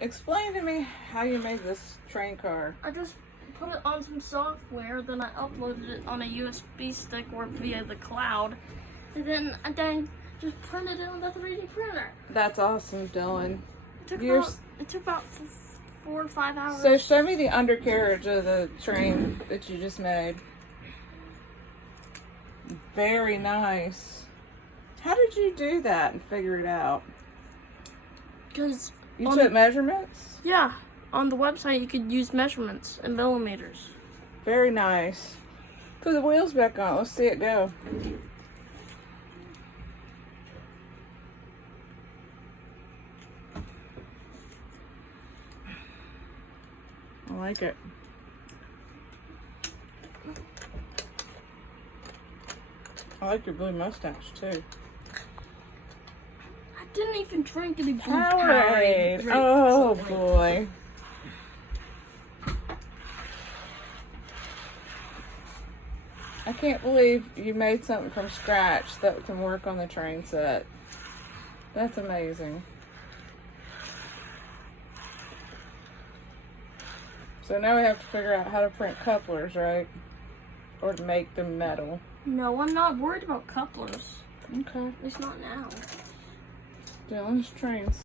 Explain to me how you made this train car. I just put it on some software, then I uploaded it on a USB stick or via the cloud, and then I just printed it on the 3D printer. That's awesome, Dylan. It took about 4 or 5 hours. So show me the undercarriage of the train that you just made. Very nice. How did you do that and figure it out? Because you took measurements? Yeah, on the website you could use measurements in millimeters. Very nice. Put the wheels back on. Let's see it go. I like it. I like your blue mustache too. I didn't even drink any blue Powerade. Oh boy. I can't believe you made something from scratch that can work on the train set. That's amazing. So now we have to figure out how to print couplers, right? Or to make them metal. No, I'm not worried about couplers. Okay. At least not now. Dylan's trains.